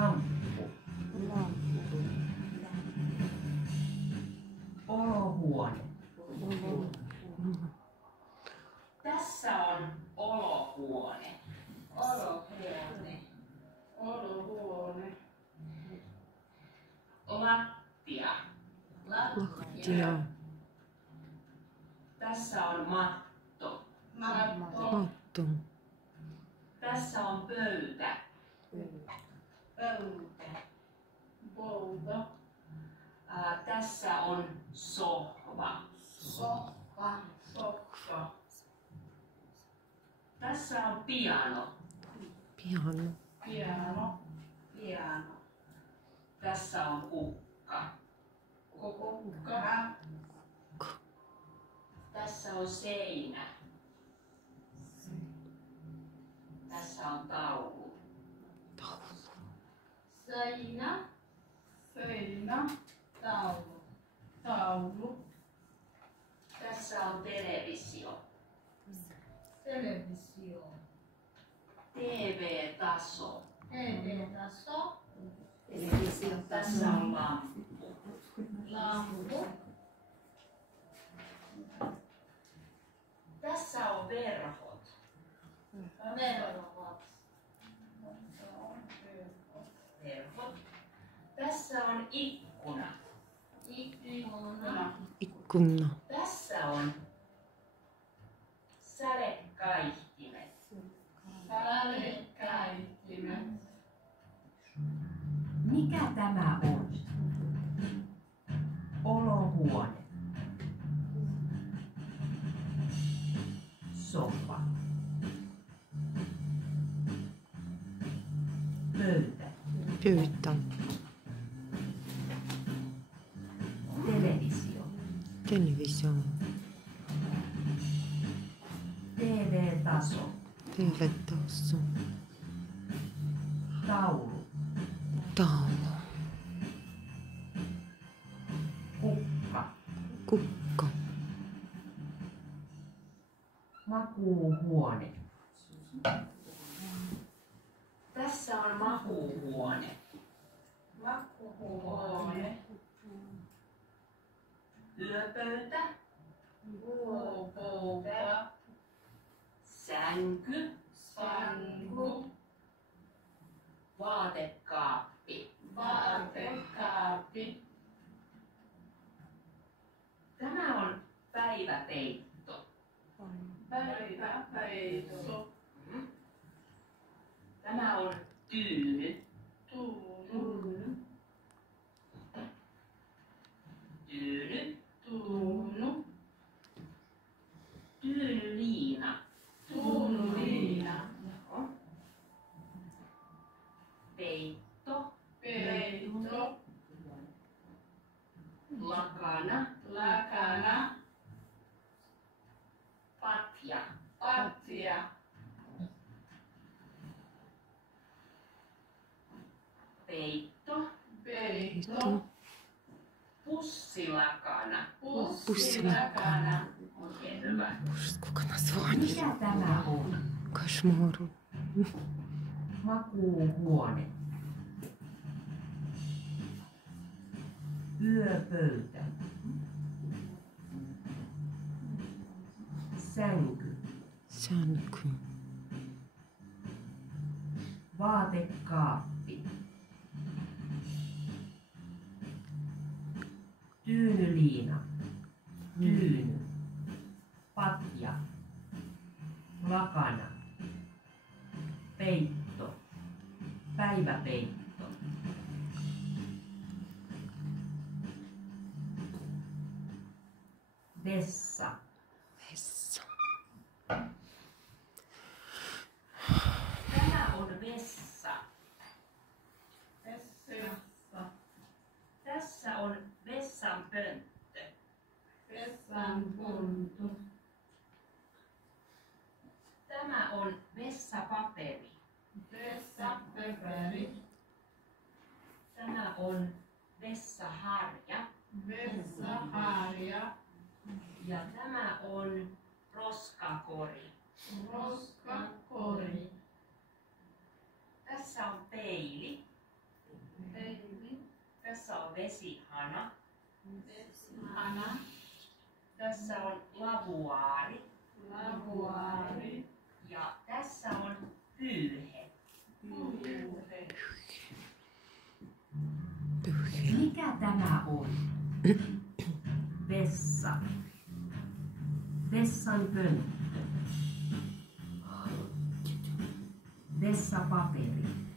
Lamppu. Olohuone. Tässä on olohuone. Olohuone. Olohuone. Lattia. Lattia. Tässä on matto. Matto. Tässä on pöytä. Pöytä. Pouta. Tässä on sohva. Sohva. Sohva. Tässä on piano. Piano. Piano. Piano. Tässä on kukka. Kukka. Tässä on seinä. Tässä on taulu. Seinä. Seinä. Taulu. Taulu. Tässä on televisio. Televisio. TV-taso. TV-taso. Tässä on lamppu. Lampu. Tässä on verhot. Verhot. Verhot. Tässä on ikkuna. Ikkuna. Ikkuna. Tässä on sälekaihtimet. Sälekaihtimet. Mikä tämä on? Olohuone. Sohva. Pöytä. Pöytä. Televisio. Televisio. TV-taso. TV-taso. Taulu. Taulu. Kukka. Kukka. Makuuhuone. Tässä on makuuhuone. Makuuhuone. Yöpöytä. Yöpöytä. Sänky. Sänky. Vaatekaappi. Vaatekaappi. Tämä on päiväpeitto. Päiväpeitto. Tämä on tyyny. Tuunu. Tyyny. Tuunu. Tyynyliina. Tuunuliina. Joo. Peitto. Peitto. Lakana. Lakana. Patja. Patja. Peitto. Peitto. Pussilakana. Pussilakana. Oikein hyvä. Kuka название? Mikä tämä on? Кошмар. Makuuhuone. Yöpöytä. Sänky. Sänky. Vaatekaappi. Tyynyliina. Tyyny. Patja. Lakana. Peitto. Päiväpeitto. Vessa. Vessa. Tämä on vessa. Vessa. Tässä on vessan pönttö. Vessan puntu. Tämä on vessapaperi. Vessapaperi. Tämä on vessaharja. Vessaharja. Ja tämä on roskakori. Roskakori. Tässä on peili. on vesihana. Hana. Tässä on lavuaari. Lavuaari. Ja tässä on pyyhe. Pyyhe. Pyhä. Mikä tämä on? Vessa. Vessan pönttö. Vessapaperi.